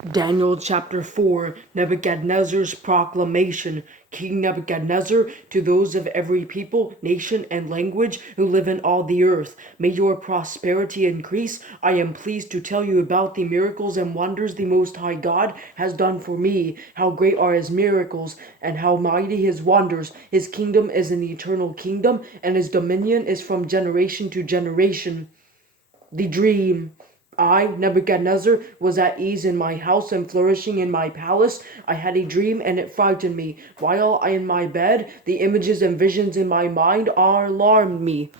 Daniel chapter 4, Nebuchadnezzar's proclamation. King Nebuchadnezzar, to those of every people, nation, and language who live in all the earth, may your prosperity increase. I am pleased to tell you about the miracles and wonders the Most High God has done for me. How great are his miracles, and how mighty his wonders. His kingdom is an eternal kingdom, and his dominion is from generation to generation. The dream. I, Nebuchadnezzar, was at ease in my house and flourishing in my palace. I had a dream and it frightened me. While I in my bed, the images and visions in my mind alarmed me.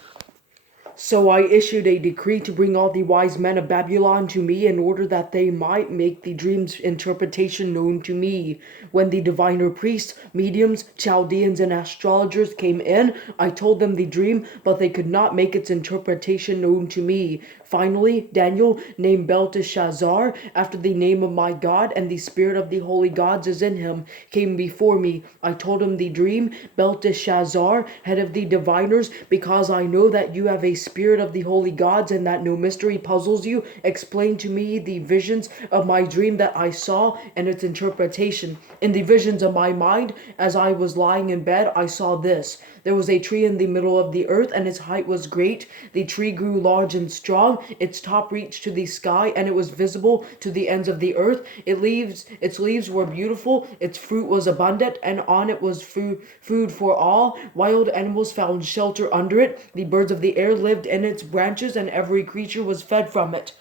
So I issued a decree to bring all the wise men of Babylon to me in order that they might make the dream's interpretation known to me. When the diviner priests, mediums, Chaldeans, and astrologers came in, I told them the dream, but they could not make its interpretation known to me. Finally, Daniel, named Belteshazzar, after the name of my God, and the spirit of the holy gods is in him, came before me. I told him the dream. Belteshazzar, head of the diviners, because I know that you have a spirit of the holy gods and that no mystery puzzles you, explain to me the visions of my dream that I saw and its interpretation. In the visions of my mind, as I was lying in bed, I saw this. There was a tree in the middle of the earth, and its height was great. The tree grew large and strong. Its top reached to the sky, and it was visible to the ends of the earth. Its leaves were beautiful. Its fruit was abundant, and on it was food for all. Wild animals found shelter under it. The birds of the air lived in its branches, and every creature was fed from it.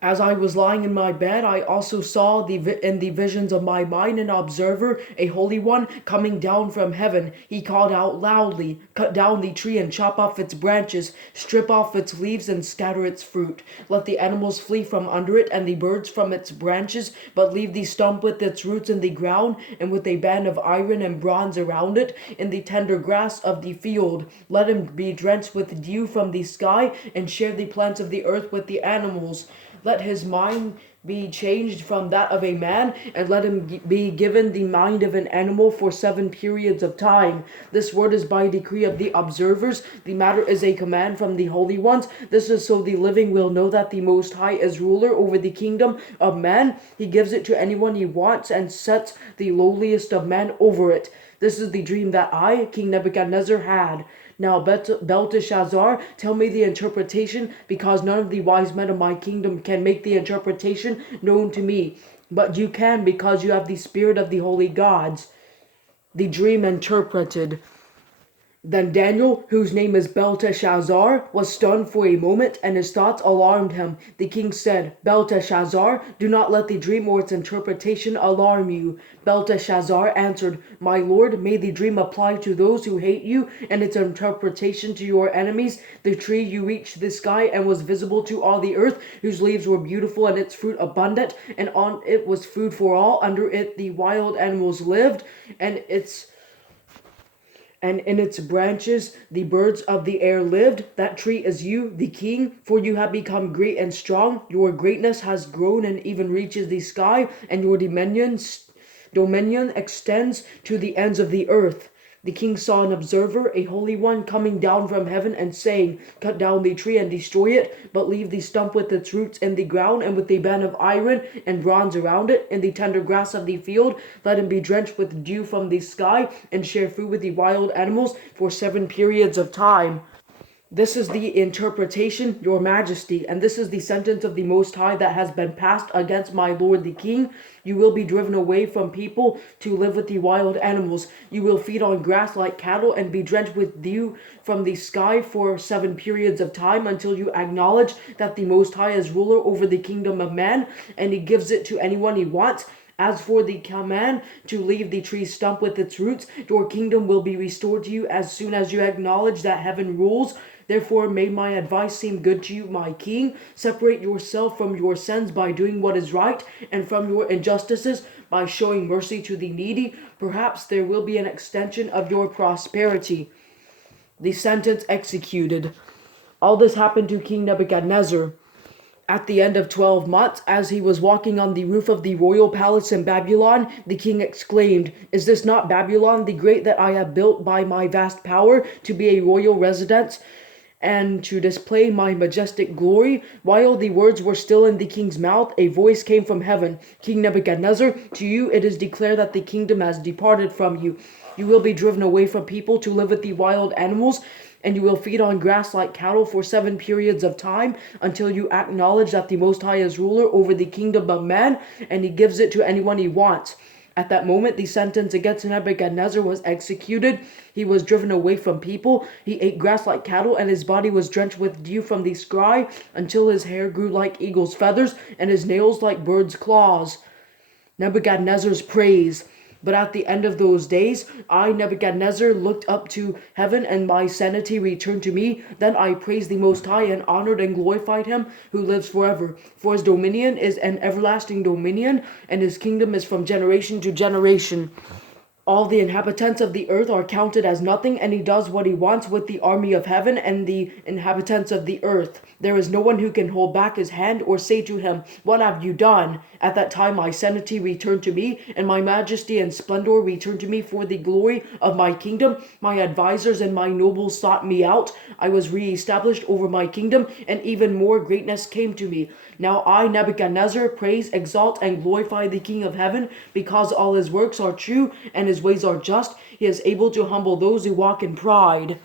As I was lying in my bed, I also saw in the visions of my mind an observer, a holy one, coming down from heaven. He called out loudly, cut down the tree and chop off its branches, strip off its leaves and scatter its fruit. Let the animals flee from under it and the birds from its branches, but leave the stump with its roots in the ground and with a band of iron and bronze around it in the tender grass of the field. Let him be drenched with dew from the sky and share the plants of the earth with the animals. Let his mind be changed from that of a man, and let him be given the mind of an animal for 7 periods of time. This word is by decree of the observers. The matter is a command from the holy ones. This is so the living will know that the Most High is ruler over the kingdom of men. He gives it to anyone he wants and sets the lowliest of men over it. This is the dream that I, King Nebuchadnezzar, had. Now, Belteshazzar, tell me the interpretation, because none of the wise men of my kingdom can make the interpretation known to me. But you can, because you have the spirit of the holy gods. The dream interpreted. Then Daniel, whose name is Belteshazzar, was stunned for a moment, and his thoughts alarmed him. The king said, Belteshazzar, do not let the dream or its interpretation alarm you. Belteshazzar answered, My lord, may the dream apply to those who hate you, and its interpretation to your enemies. The tree you reached the sky and was visible to all the earth, whose leaves were beautiful and its fruit abundant, and on it was food for all. Under it the wild animals lived, and in its branches the birds of the air lived. That tree is you, the king, for you have become great and strong. Your greatness has grown and even reaches the sky, and your dominion extends to the ends of the earth. The king saw an observer, a holy one, coming down from heaven and saying, Cut down the tree and destroy it, but leave the stump with its roots in the ground and with a band of iron and bronze around it. In the tender grass of the field, let him be drenched with dew from the sky and share food with the wild animals for 7 periods of time. This is the interpretation, your majesty, and this is the sentence of the Most High that has been passed against my lord the king. You will be driven away from people to live with the wild animals. You will feed on grass like cattle and be drenched with dew from the sky for 7 periods of time until you acknowledge that the Most High is ruler over the kingdom of man, and he gives it to anyone he wants. As for the command to leave the tree stump with its roots, your kingdom will be restored to you as soon as you acknowledge that heaven rules. Therefore, may my advice seem good to you, my king. Separate yourself from your sins by doing what is right, and from your injustices by showing mercy to the needy. Perhaps there will be an extension of your prosperity. The sentence executed. All this happened to King Nebuchadnezzar. At the end of 12 months, as he was walking on the roof of the royal palace in Babylon, the king exclaimed, Is this not Babylon the great that I have built by my vast power to be a royal residence? and to display my majestic glory. While the words were still in the king's mouth, a voice came from heaven. King Nebuchadnezzar, to you it is declared that the kingdom has departed from you. You will be driven away from people to live with the wild animals, and you will feed on grass like cattle for 7 periods of time, until you acknowledge that the Most High is ruler over the kingdom of man, and he gives it to anyone he wants. At that moment, the sentence against Nebuchadnezzar was executed. He was driven away from people. He ate grass like cattle, and his body was drenched with dew from the sky, until his hair grew like eagle's feathers, and his nails like birds' claws. Nebuchadnezzar's praise. But at the end of those days, I, Nebuchadnezzar, looked up to heaven, and my sanity returned to me. Then I praised the Most High, and honored and glorified him who lives forever. For his dominion is an everlasting dominion, and his kingdom is from generation to generation. All the inhabitants of the earth are counted as nothing, and he does what he wants with the army of heaven and the inhabitants of the earth. There is no one who can hold back his hand or say to him, "What have you done?" At that time my sanity returned to me, and my majesty and splendor returned to me for the glory of my kingdom. My advisors and my nobles sought me out. I was re-established over my kingdom, and even more greatness came to me. Now I, Nebuchadnezzar, praise, exalt, and glorify the King of heaven, because all his works are true and his ways are just. He is able to humble those who walk in pride.